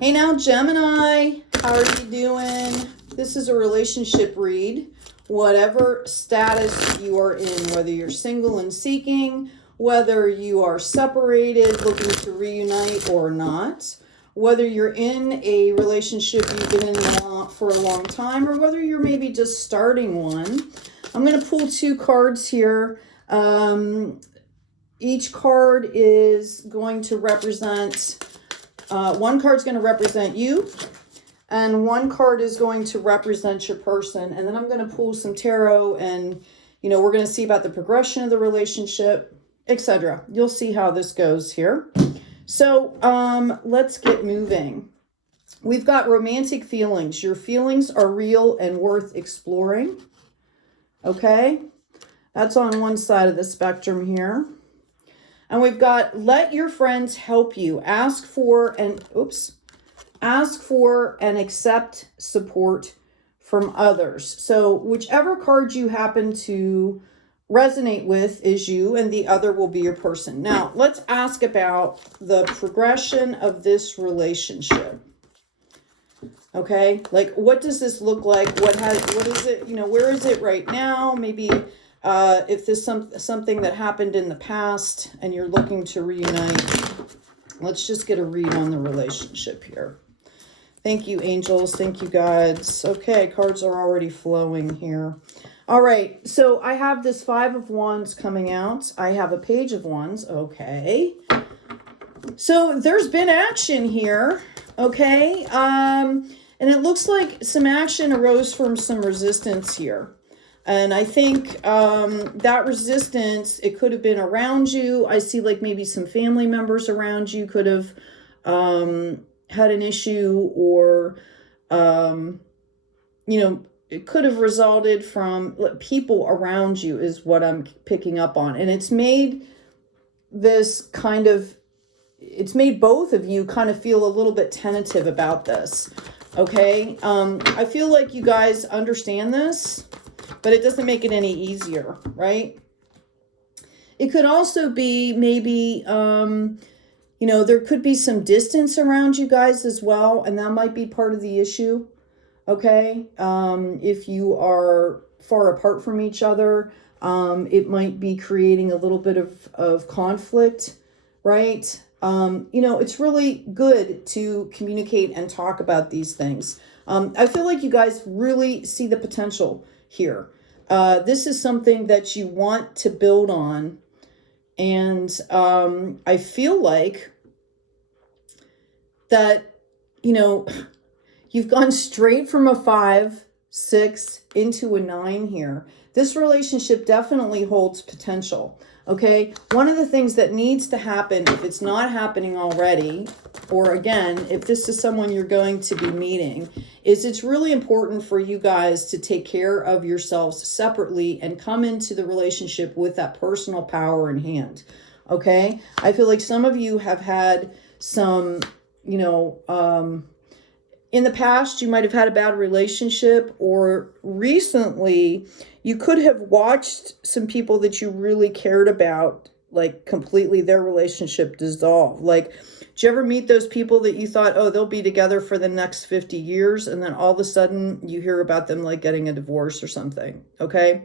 Hey now, Gemini, how are you doing? This is a relationship read. Whatever status you are in, whether you're single and seeking, whether you are separated, looking to reunite or not, whether you're in a relationship you've been in for a long time, or whether you're maybe just starting one. I'm going to pull two cards here. Each card is going to represent, one card's going to represent you, and one card is going to represent your person. And then I'm going to pull some tarot, and, we're going to see about the progression of the relationship, etc. You'll see how this goes here. So let's get moving. We've got romantic feelings. Your feelings are real and worth exploring. Okay? That's on one side of the spectrum here. And we've got let your friends help you. Ask for and accept support from others. So whichever card you happen to resonate with is you, and the other will be your person. Now, let's ask about the progression of this relationship. Okay? Like, what does this look like? What is it, where is it right now? Maybe if there's something that happened in the past and you're looking to reunite. Let's just get a read on the relationship here. Thank you, angels. Thank you, guides. Okay, cards are already flowing here. All right, so I have this Five of Wands coming out. I have a Page of Wands. Okay. So there's been action here. Okay. And it looks like some action arose from some resistance here. And I think that resistance, it could have been around you. I see like maybe some family members around you could have had an issue, or, it could have resulted from people around you is what I'm picking up on. And it's made it's made both of you kind of feel a little bit tentative about this. Okay. I feel like you guys understand this, but it doesn't make it any easier, right? It could also be maybe, there could be some distance around you guys as well, and that might be part of the issue, okay? If you are far apart from each other, it might be creating a little bit of conflict, right? It's really good to communicate and talk about these things. I feel like you guys really see the potential here. This is something that you want to build on. And I feel like that, you've gone straight from a 5, 6 into a 9 here. This relationship definitely holds potential. Okay. One of the things that needs to happen, if it's not happening already, or again, if this is someone you're going to be meeting, is it's really important for you guys to take care of yourselves separately and come into the relationship with that personal power in hand. Okay. I feel like some of you have had some, in the past, you might have had a bad relationship, or recently you could have watched some people that you really cared about, like completely their relationship dissolve. Like, did you ever meet those people that you thought, oh, they'll be together for the next 50 years. And then all of a sudden you hear about them like getting a divorce or something. Okay.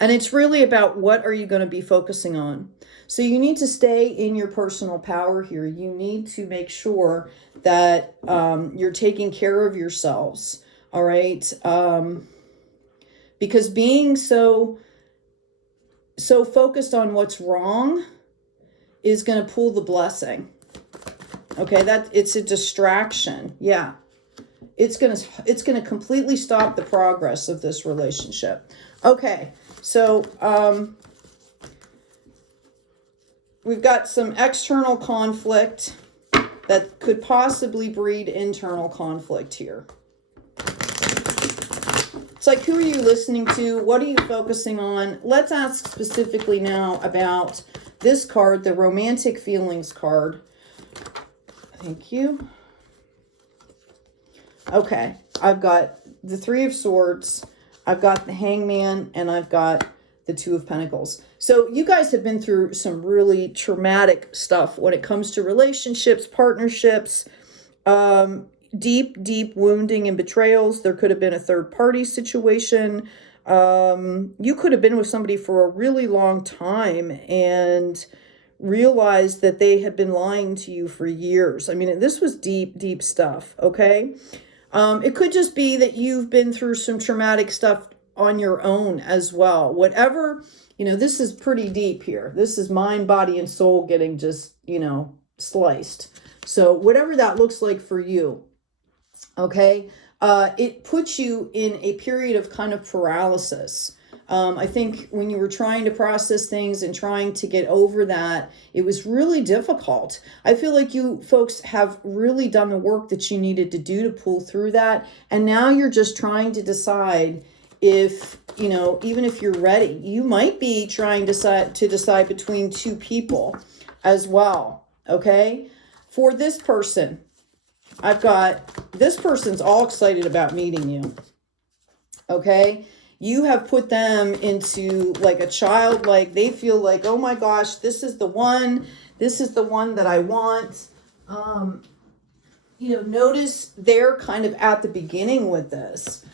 And it's really about what are you going to be focusing on? So you need to stay in your personal power here. You need to make sure that you're taking care of yourselves. All right. Because being so focused on what's wrong is going to pull the blessing. Okay. It's a distraction. Yeah. It's going to completely stop the progress of this relationship. Okay. So, we've got some external conflict that could possibly breed internal conflict here. It's like, who are you listening to? What are you focusing on? Let's ask specifically now about this card, the romantic feelings card. Thank you. Okay, I've got the Three of Swords, I've got the Hangman, and I've got the Two of Pentacles. So you guys have been through some really traumatic stuff when it comes to relationships, partnerships, deep wounding and betrayals. There could have been a third party situation. You could have been with somebody for a really long time and realized that they had been lying to you for years. I mean, this was deep stuff, okay? It could just be that you've been through some traumatic stuff on your own as well. Whatever, this is pretty deep here. This is mind, body, and soul getting just, sliced. So whatever that looks like for you, okay? It puts you in a period of kind of paralysis. I think when you were trying to process things and trying to get over that, it was really difficult. I feel like you folks have really done the work that you needed to do to pull through that. And now you're just trying to decide if, even if you're ready. You might be trying to decide between two people as well, okay? For this person, I've got, this person's all excited about meeting you, okay? You have put them into like a child, like they feel like, oh my gosh, this is the one that I want. Notice they're kind of at the beginning with this.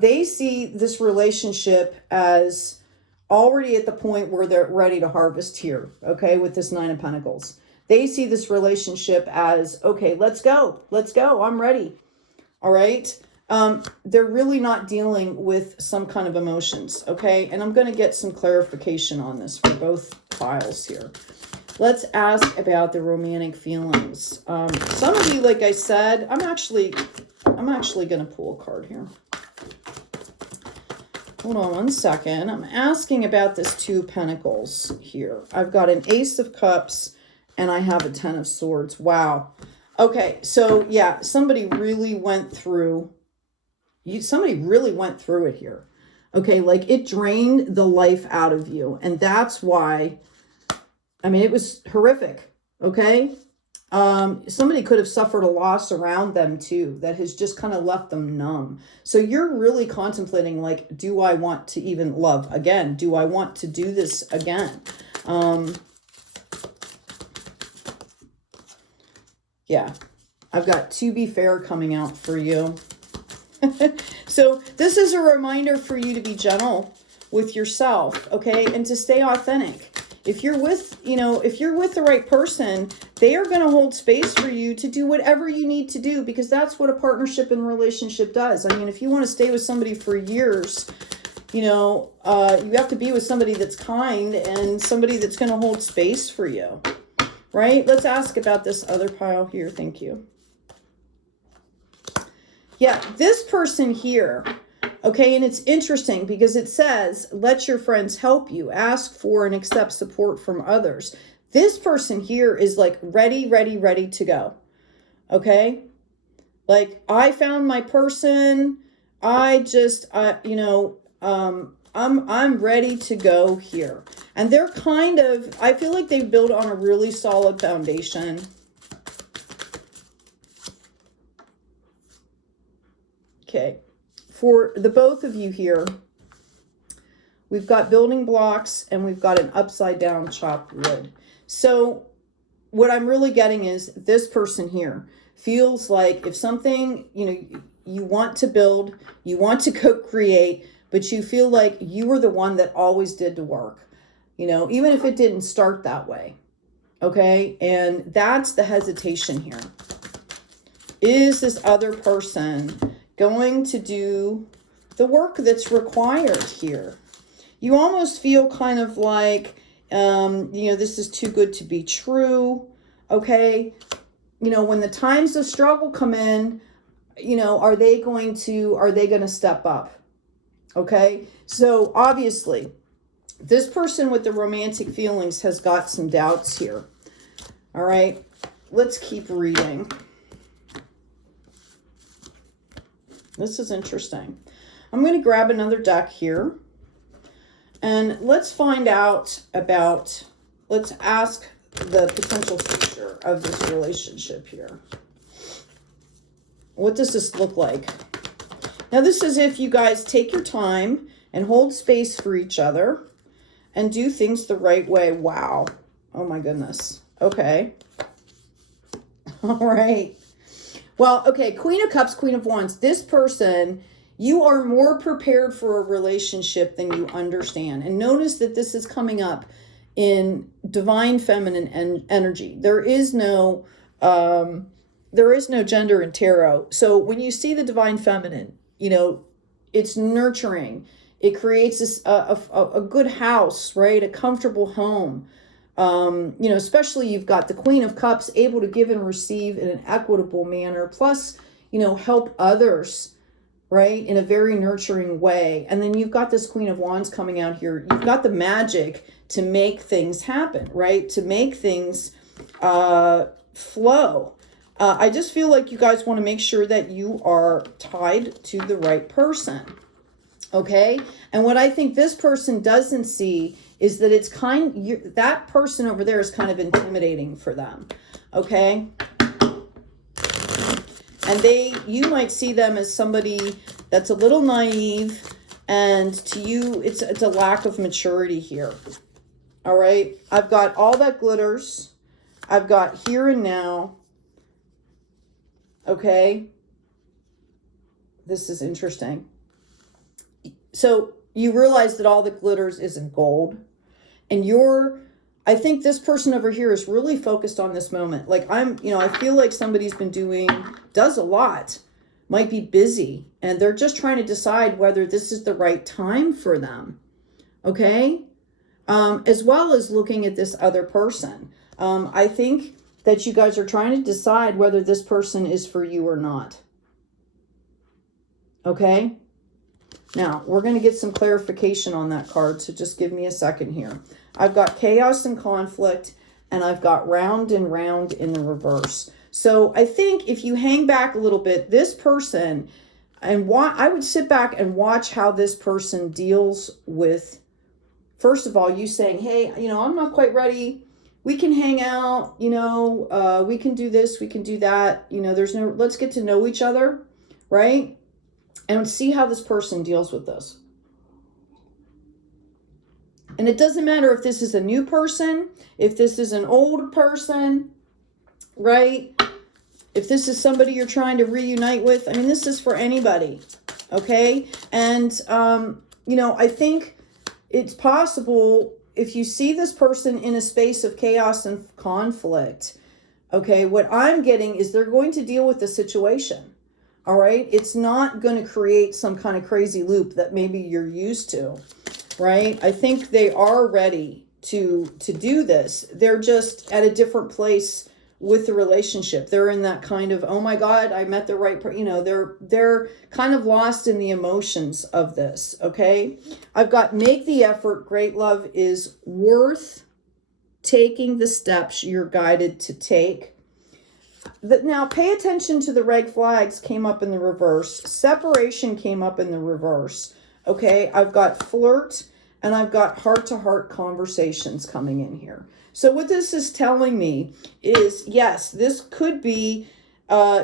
They see this relationship as already at the point where they're ready to harvest here, okay, with this Nine of Pentacles. They see this relationship as, okay, let's go, I'm ready, all right? They're really not dealing with some kind of emotions, okay? And I'm going to get some clarification on this for both piles here. Let's ask about the romantic feelings. Some of you, like I said, I'm actually going to pull a card here. Hold on one second. I'm asking about this Two of Pentacles here. I've got an Ace of Cups and I have a Ten of Swords. Wow. Okay, so yeah, somebody really went through it here. Okay, like it drained the life out of you. And that's why, I mean, it was horrific. Okay. Somebody could have suffered a loss around them too, that has just kind of left them numb. So you're really contemplating, like, do I want to even love again? Do I want to do this again? Yeah, I've got To Be Fair coming out for you. So this is a reminder for you to be gentle with yourself, okay? And to stay authentic. If you're with, if you're with the right person, they are going to hold space for you to do whatever you need to do, because that's what a partnership and relationship does. I mean, if you want to stay with somebody for years, you have to be with somebody that's kind and somebody that's going to hold space for you, right? Let's ask about this other pile here. Thank you. Yeah, this person here, okay, and it's interesting because it says, let your friends help you, ask for and accept support from others. This person here is like ready to go, okay? Like, I found my person. I just, I'm ready to go here. And they're kind of, I feel like they've built on a really solid foundation. Okay, for the both of you here, we've got building blocks and we've got an upside down chopped wood. So what I'm really getting is this person here feels like if something, you want to build, you want to co-create, but you feel like you were the one that always did the work, even if it didn't start that way. Okay, and that's the hesitation here. Is this other person going to do the work that's required here? You almost feel kind of like, this is too good to be true. Okay. When the times of struggle come in, are they going to step up? Okay. So obviously this person with the romantic feelings has got some doubts here. All right. Let's keep reading. This is interesting. I'm going to grab another deck here and let's find out about, let's ask the potential future of this relationship here. What does this look like? Now, this is if you guys take your time and hold space for each other and do things the right way. Wow. Oh my goodness. Okay. All right. Well, okay, Queen of Cups, Queen of Wands. This person, you are more prepared for a relationship than you understand. And notice that this is coming up in divine feminine energy. There is no gender in tarot. So when you see the divine feminine, you know, it's nurturing. It creates a good house, right? A comfortable home. You know, especially you've got the Queen of Cups able to give and receive in an equitable manner. Plus, you know, help others, right? In a very nurturing way. And then you've got this Queen of Wands coming out here. You've got the magic to make things happen, right? To make things flow. I just feel like you guys want to make sure that you are tied to the right person. Okay? And what I think this person doesn't see is that it's that person over there is kind of intimidating for them. Okay? And you might see them as somebody that's a little naive, and to you, it's a lack of maturity here. All right? I've got all that glitters. I've got here and now. Okay? This is interesting. So you realize that all that glitters isn't gold. And I think this person over here is really focused on this moment. Like I feel like somebody's does a lot, might be busy, and they're just trying to decide whether this is the right time for them. Okay? As well as looking at this other person. I think that you guys are trying to decide whether this person is for you or not. Okay? Now, we're going to get some clarification on that card, so just give me a second here. I've got chaos and conflict, and I've got round and round in the reverse. So I think if you hang back a little bit, this person, and I would sit back and watch how this person deals with, first of all, you saying, hey, you know, I'm not quite ready. We can hang out, you know, we can do this, we can do that. You know, let's get to know each other, right? And see how this person deals with this. And it doesn't matter if this is a new person, if this is an old person, right? If this is somebody you're trying to reunite with. I mean, this is for anybody, okay? And, you know, I think it's possible if you see this person in a space of chaos and conflict, okay, what I'm getting is they're going to deal with the situation. All right. It's not going to create some kind of crazy loop that maybe you're used to. Right. I think they are ready to do this. They're just at a different place with the relationship. They're in that kind of, oh my God, I met the right person. You know, they're kind of lost in the emotions of this. Okay. I've got make the effort. Great love is worth taking the steps you're guided to take. Now, pay attention to the red flags came up in the reverse. Separation came up in the reverse. Okay, I've got flirt and I've got heart-to-heart conversations coming in here. So what this is telling me is, yes, this could be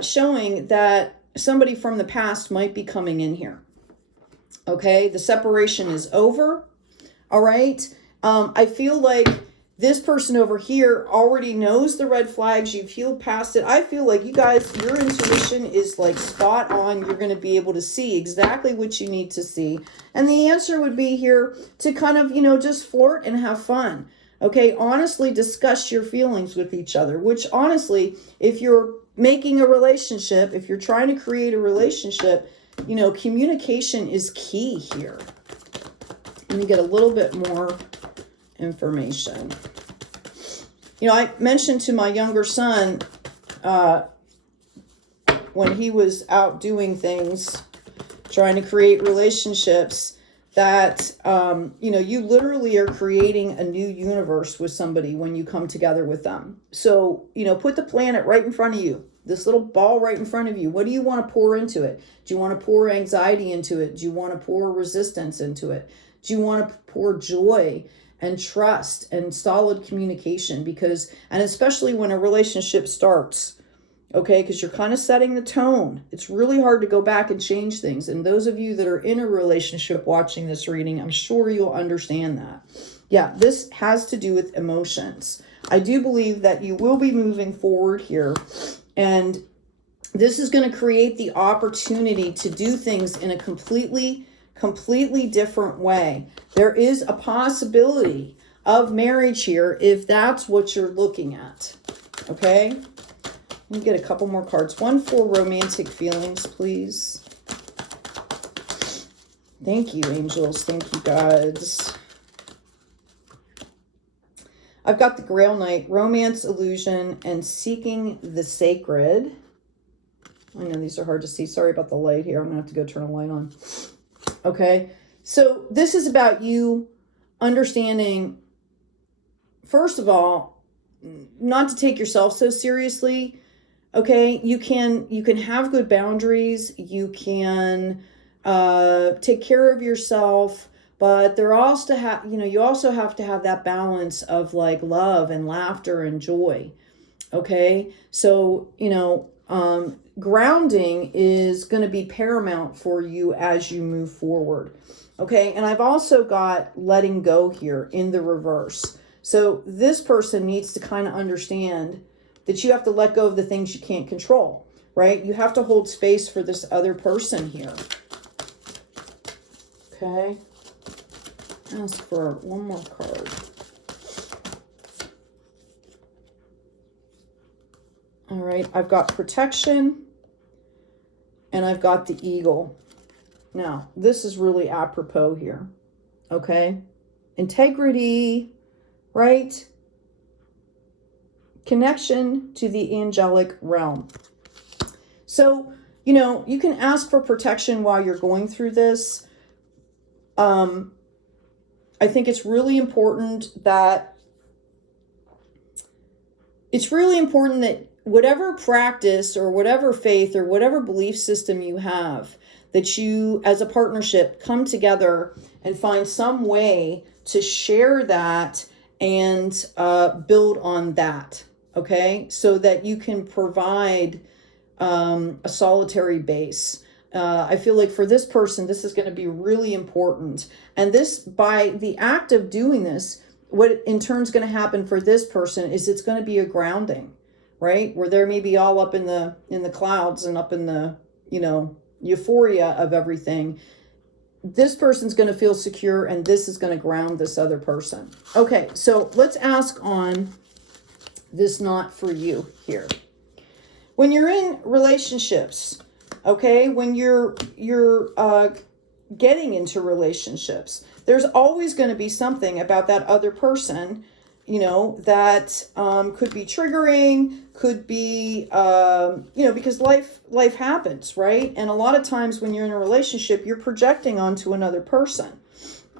showing that somebody from the past might be coming in here. Okay, the separation is over. All right, I feel like this person over here already knows the red flags. You've healed past it. I feel like you guys, your intuition is like spot on. You're going to be able to see exactly what you need to see. And the answer would be here to kind of, you know, just flirt and have fun. Okay, honestly discuss your feelings with each other, which honestly, if you're making a relationship, if you're trying to create a relationship, you know, communication is key here. Let me get a little bit more information. You know, I mentioned to my younger son when he was out doing things, trying to create relationships, that, you know, you literally are creating a new universe with somebody when you come together with them. So, you know, put the planet right in front of you, this little ball right in front of you. What do you want to pour into it? Do you want to pour anxiety into it? Do you want to pour resistance into it? Do you want to pour joy and trust and solid communication? Because, and especially when a relationship starts, okay, because you're kind of setting the tone. It's really hard to go back and change things. And those of you that are in a relationship watching this reading, I'm sure you'll understand that. Yeah, this has to do with emotions. I do believe that you will be moving forward here. And This is going to create the opportunity to do things in a completely different way. There is a possibility of marriage here if that's what you're looking at. Okay? Let me get a couple more cards. One for romantic feelings, please. Thank you, angels. Thank you, gods. I've got the Grail Knight, romance, illusion, and seeking the sacred. I know these are hard to see. Sorry about the light here. I'm going to have to go turn a light on. Okay. So this is about you understanding, first of all, not to take yourself so seriously. Okay. You can have good boundaries. You can take care of yourself, but you also have to have that balance of like love and laughter and joy. Okay. So, grounding is going to be paramount for you as you move forward. Okay. And I've also got letting go here in the reverse. So this person needs to kind of understand that you have to let go of the things you can't control, right? You have to hold space for this other person here. Okay. Ask for one more card. All right. I've got protection and I've got the eagle. Now, this is really apropos here. Okay. Integrity, right? Connection to the angelic realm. So, you can ask for protection while you're going through this. I think it's really important that whatever practice or whatever faith or whatever belief system you have, that you as a partnership come together and find some way to share that and build on that. Okay. So that you can provide a solitary base. I feel like for this person, this is going to be really important. And this, by the act of doing this, what in turn is going to happen for this person is it's going to be a grounding, right? Where they're maybe all up in the clouds and up in the, euphoria of everything. This person's going to feel secure and this is going to ground this other person. Okay, so let's ask on this not for you here. When you're in relationships, okay, when you're getting into relationships, there's always going to be something about that other person, that could be triggering, could be, because life happens, right? And a lot of times when you're in a relationship, you're projecting onto another person,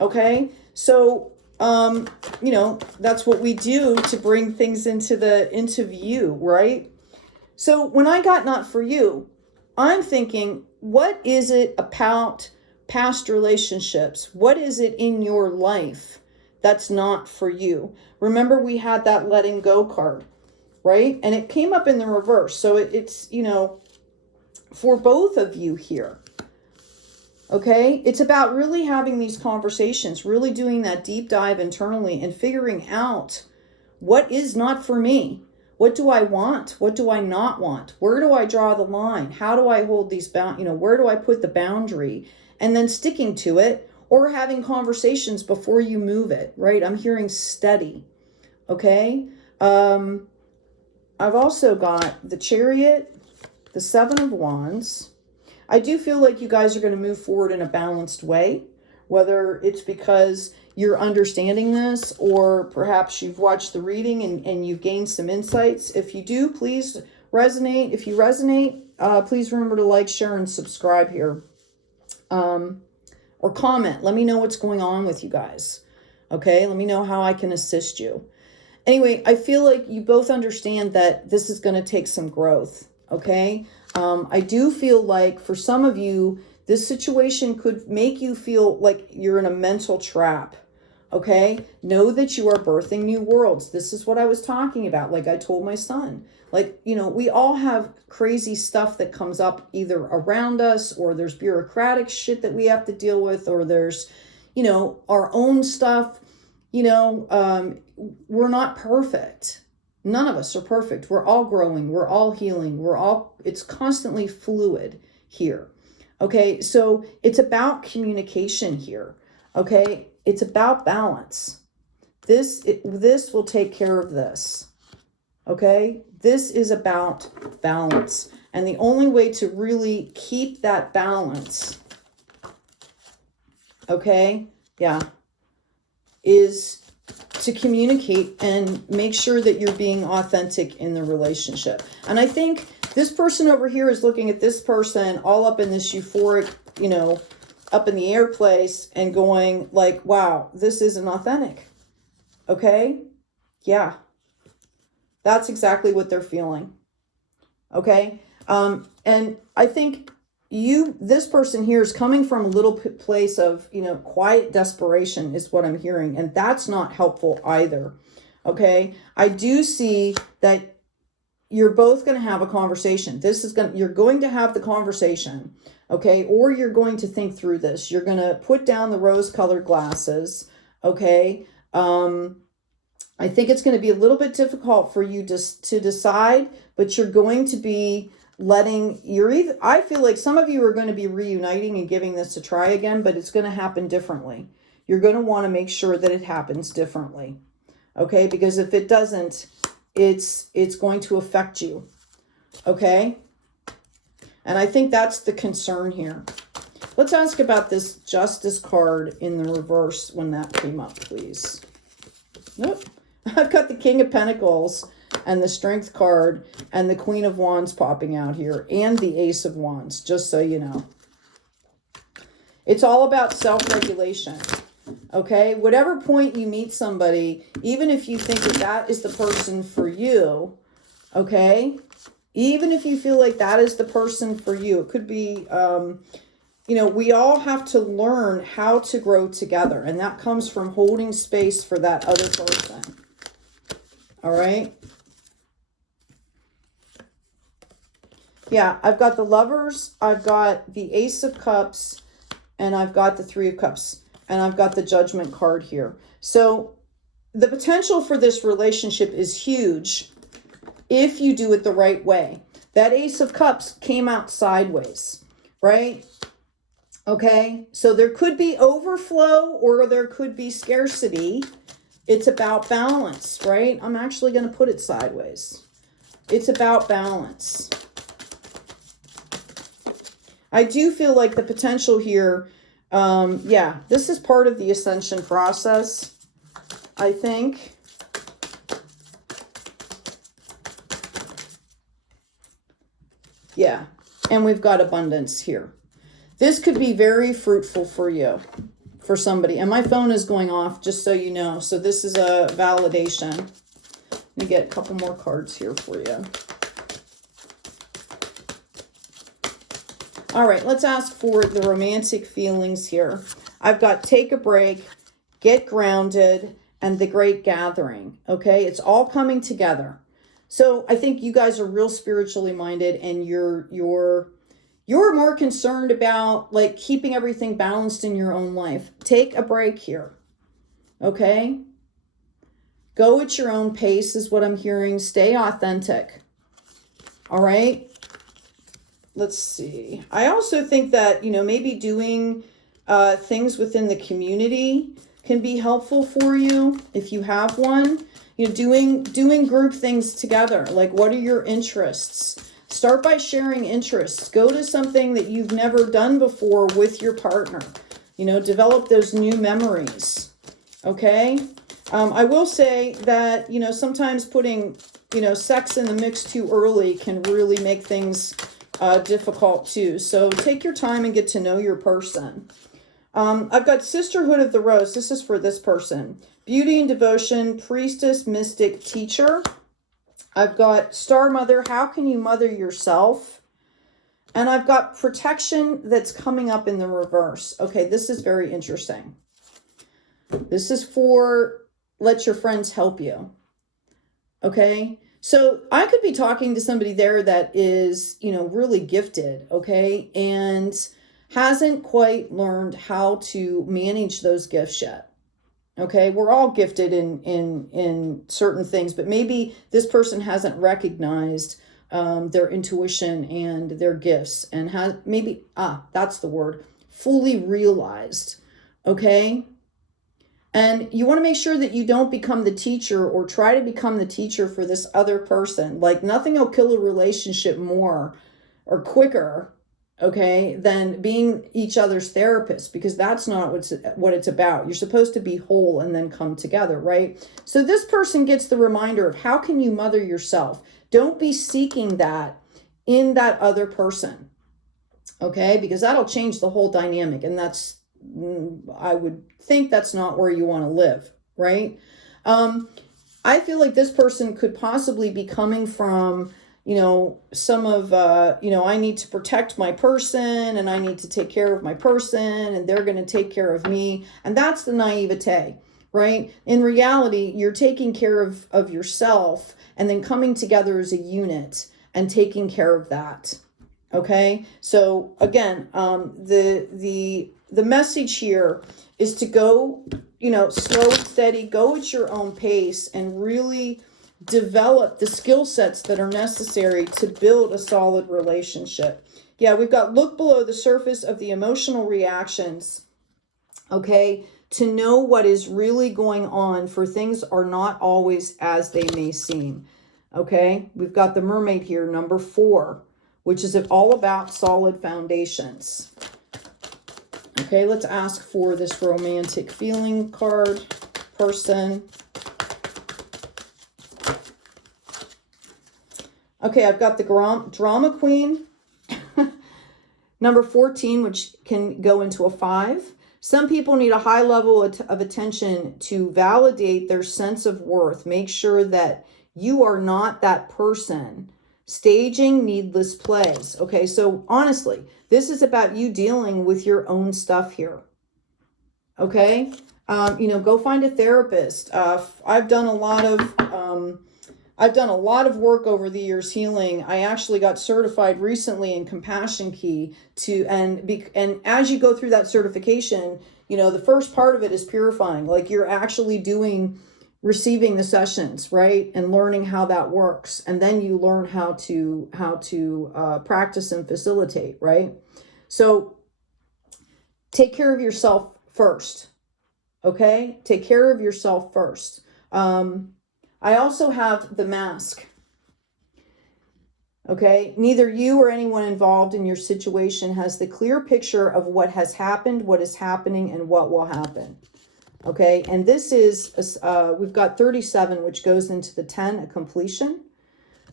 okay? So, that's what we do to bring things into view, right? So when I got not for you, I'm thinking, what is it about past relationships? What is it in your life that's not for you? Remember, we had that letting go card, right? And it came up in the reverse. So it's, for both of you here. Okay. It's about really having these conversations, really doing that deep dive internally and figuring out what is not for me. What do I want? What do I not want? Where do I draw the line? How do I hold these where do I put the boundary? And then sticking to it or having conversations before you move it, right? I'm hearing steady. Okay. I've also got the Chariot, the Seven of Wands. I do feel like you guys are going to move forward in a balanced way, whether it's because you're understanding this or perhaps you've watched the reading and you've gained some insights. If you do, please resonate. If you resonate, please remember to like, share, and subscribe here. Or comment. Let me know what's going on with you guys. Okay, let me know how I can assist you. Anyway, I feel like you both understand that this is going to take some growth. Okay, I do feel like for some of you, this situation could make you feel like you're in a mental trap. Okay, know that you are birthing new worlds. This is what I was talking about. Like I told my son, we all have crazy stuff that comes up either around us or there's bureaucratic shit that we have to deal with, or there's, our own stuff, we're not perfect. None of us are perfect. We're all growing. We're all healing. It's constantly fluid here. Okay, so it's about communication here. Okay, it's about balance. This will take care of this. Okay, this is about balance. And the only way to really keep that balance, okay, yeah, is to communicate and make sure that you're being authentic in the relationship. And I think this person over here is looking at this person all up in this euphoric, you know, up in the air place and going like, wow, this isn't authentic. Okay? Yeah. That's exactly what they're feeling. Okay? And I think this person here is coming from a little place of, you know, quiet desperation is what I'm hearing. And that's not helpful either. Okay. I do see that you're both going to have a conversation. You're going to have the conversation. Okay. Or you're going to think through this. You're going to put down the rose-colored glasses. Okay. I think it's going to be a little bit difficult for you to decide, but you're going to be I feel like some of you are going to be reuniting and giving this a try again, but it's going to happen differently. You're going to want to make sure that it happens differently. Okay? Because if it doesn't, it's going to affect you. Okay? And I think that's the concern here. Let's ask about this Justice card in the reverse when that came up, please. Nope. I've got the King of Pentacles and the Strength card and the Queen of Wands popping out here and the Ace of Wands, just so you know. It's all about self-regulation, okay? Whatever point you meet somebody, even if you think that is the person for you, okay? Even if you feel like that is the person for you, it could be, you know, we all have to learn how to grow together, and that comes from holding space for that other person, all right? Yeah, I've got the Lovers, I've got the Ace of Cups, and I've got the Three of Cups, and I've got the Judgment card here. So the potential for this relationship is huge if you do it the right way. That Ace of Cups came out sideways, right? Okay, so there could be overflow or there could be scarcity. It's about balance, right? I'm actually going to put it sideways. It's about balance. I do feel like the potential here, yeah, this is part of the ascension process, I think. Yeah, and we've got abundance here. This could be very fruitful for you, for somebody. And my phone is going off, just so you know. So this is a validation. Let me get a couple more cards here for you. All right, let's ask for the romantic feelings here. I've got take a break, get grounded, and the great gathering. Okay, it's all coming together. So I think you guys are real spiritually minded, and you're more concerned about like keeping everything balanced in your own life. Take a break here. Okay? Go at your own pace is what I'm hearing. Stay authentic. All right? Let's see. I also think that, you know, maybe doing things within the community can be helpful for you if you have one. You know, doing group things together. Like, what are your interests? Start by sharing interests. Go to something that you've never done before with your partner. You know, develop those new memories. Okay? I will say that, you know, sometimes putting, you know, sex in the mix too early can really make things difficult too. So take your time and get to know your person. I've got Sisterhood of the Rose. This is for this person. Beauty and Devotion, Priestess, Mystic, Teacher. I've got Star Mother. How can you mother yourself? And I've got Protection that's coming up in the reverse. Okay, this is very interesting. This is for let your friends help you. Okay? So I could be talking to somebody there that is, you know, really gifted, okay, and hasn't quite learned how to manage those gifts yet. Okay, we're all gifted in certain things, but maybe this person hasn't recognized their intuition and their gifts, and has maybe that's the word, fully realized. Okay, and you want to make sure that you don't become the teacher or try to become the teacher for this other person. Like, nothing will kill a relationship more or quicker, okay, than being each other's therapist, because that's not what it's about. You're supposed to be whole and then come together, right? So this person gets the reminder of how can you mother yourself. Don't be seeking that in that other person, okay, because that'll change the whole dynamic, and that's, I would think that's not where you want to live, right? I feel like this person could possibly be coming from, some of, I need to protect my person and I need to take care of my person and they're going to take care of me. And that's the naivete, right? In reality, you're taking care of yourself and then coming together as a unit and taking care of that. Okay. So again, the message here is to go, slow and steady, go at your own pace and really develop the skill sets that are necessary to build a solid relationship. Yeah, we've got look below the surface of the emotional reactions, okay, to know what is really going on, for things are not always as they may seem. Okay, we've got the mermaid here, number 4, which is all about solid foundations. Okay, let's ask for this romantic feeling card, person. Okay, I've got the drama queen, number 14, which can go into a 5. Some people need a high level of attention to validate their sense of worth. Make sure that you are not that person staging needless plays. Okay, so honestly, this is about you dealing with your own stuff here. Okay, go find a therapist. I've done a lot of work over the years healing. I actually got certified recently in Compassion Key and as you go through that certification, the first part of it is purifying. Like, you're actually receiving the sessions, right? And learning how that works. And then you learn how to practice and facilitate, right? So take care of yourself first. Okay? Take care of yourself first. I also have the mask. Okay? Neither you or anyone involved in your situation has the clear picture of what has happened, what is happening, and what will happen. Okay? And this is, we've got 37, which goes into the 10, a completion.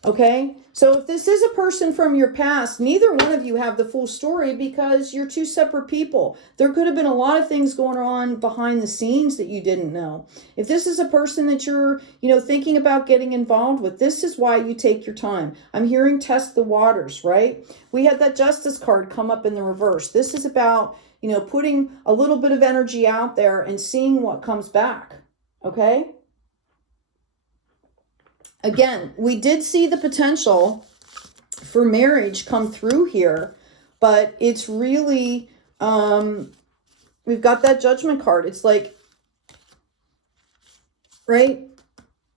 Okay? So if this is a person from your past, neither one of you have the full story because you're two separate people. There could have been a lot of things going on behind the scenes that you didn't know. If this is a person that you're, thinking about getting involved with, this is why you take your time. I'm hearing test the waters, right? We had that Justice card come up in the reverse. This is about, putting a little bit of energy out there and seeing what comes back. Okay? Again, we did see the potential for marriage come through here, but it's really, we've got that Judgment card. It's like, right?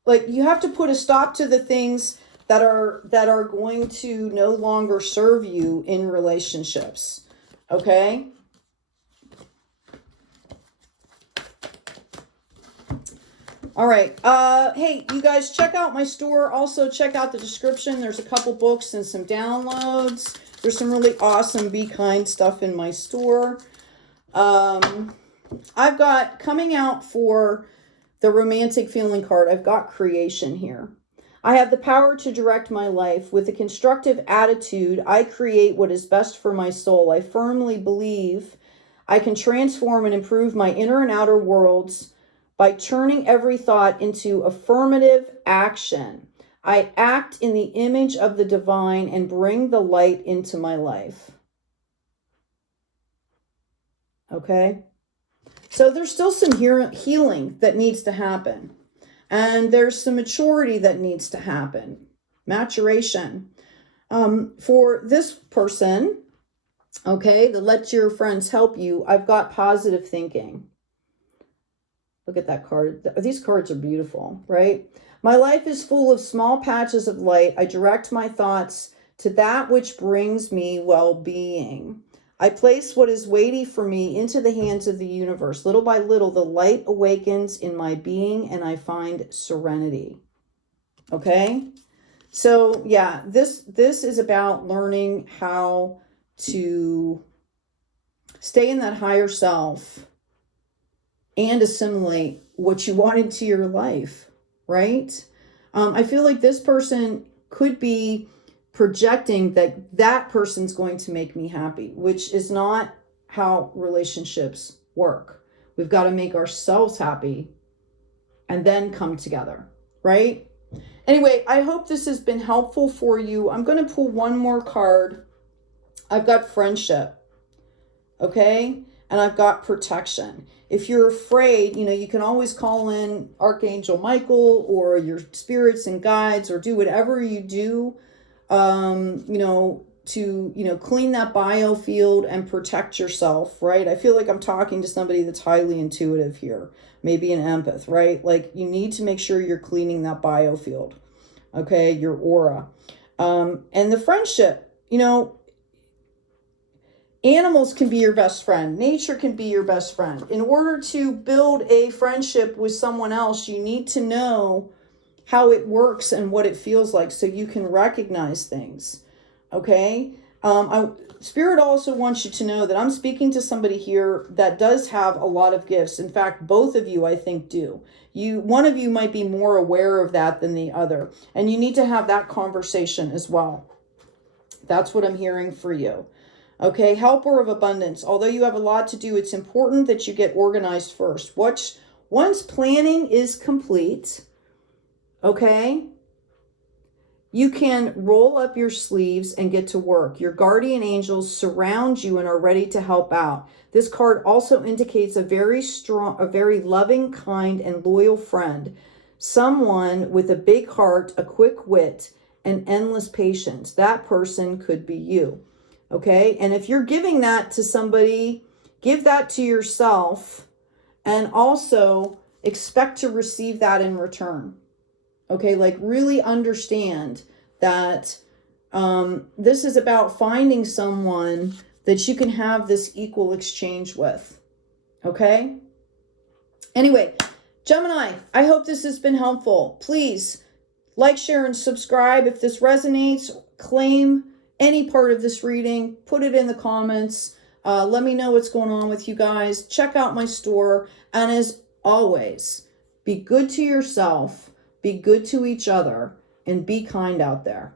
Like, you have to put a stop to the things that are going to no longer serve you in relationships. Okay? All right. Hey, you guys, check out my store. Also, check out the description. There's a couple books and some downloads. There's some really awesome Be Kind stuff in my store. I've got, coming out for the romantic feeling card, I've got creation here. I have the power to direct my life. With a constructive attitude, I create what is best for my soul. I firmly believe I can transform and improve my inner and outer worlds by turning every thought into affirmative action. I act in the image of the divine and bring the light into my life. Okay? So there's still some healing that needs to happen. And there's some maturity that needs to happen. Maturation. For this person, okay, the let your friends help you, I've got positive thinking. Look at that card. These cards are beautiful, right? My life is full of small patches of light. I direct my thoughts to that which brings me well-being. I place what is weighty for me into the hands of the universe. Little by little, the light awakens in my being and I find serenity. Okay? So, yeah, this is about learning how to stay in that higher self and assimilate what you want into your life, right? I feel like this person could be projecting that that person's going to make me happy, which is not how relationships work. We've got to make ourselves happy and then come together, right? Anyway, I hope this has been helpful for you. I'm going to pull one more card. I've got friendship, okay? And I've got protection. If you're afraid, you know, you can always call in Archangel Michael or your spirits and guides, or do whatever you do, you know, to, you know, clean that biofield and protect yourself, right? I feel like I'm talking to somebody that's highly intuitive here, maybe an empath, right? Like, you need to make sure you're cleaning that biofield, okay, your aura. And the friendship, you know, animals can be your best friend. Nature can be your best friend. In order to build a friendship with someone else, you need to know how it works and what it feels like so you can recognize things, okay? Spirit also wants you to know that I'm speaking to somebody here that does have a lot of gifts. In fact, both of you, I think, do. One of you might be more aware of that than the other, and you need to have that conversation as well. That's what I'm hearing for you. Okay, helper of abundance. Although you have a lot to do, it's important that you get organized first. Once planning is complete, okay, you can roll up your sleeves and get to work. Your guardian angels surround you and are ready to help out. This card also indicates a very strong, a very loving, kind, and loyal friend. Someone with a big heart, a quick wit, and endless patience. That person could be you. Okay, and if you're giving that to somebody, give that to yourself and also expect to receive that in return. Okay, like really understand that this is about finding someone that you can have this equal exchange with. Okay? Anyway, Gemini, I hope this has been helpful. Please like, share, and subscribe. If this resonates, claim any part of this reading, put it in the comments. Let me know what's going on with you guys. Check out my store. And as always, be good to yourself, be good to each other, and be kind out there.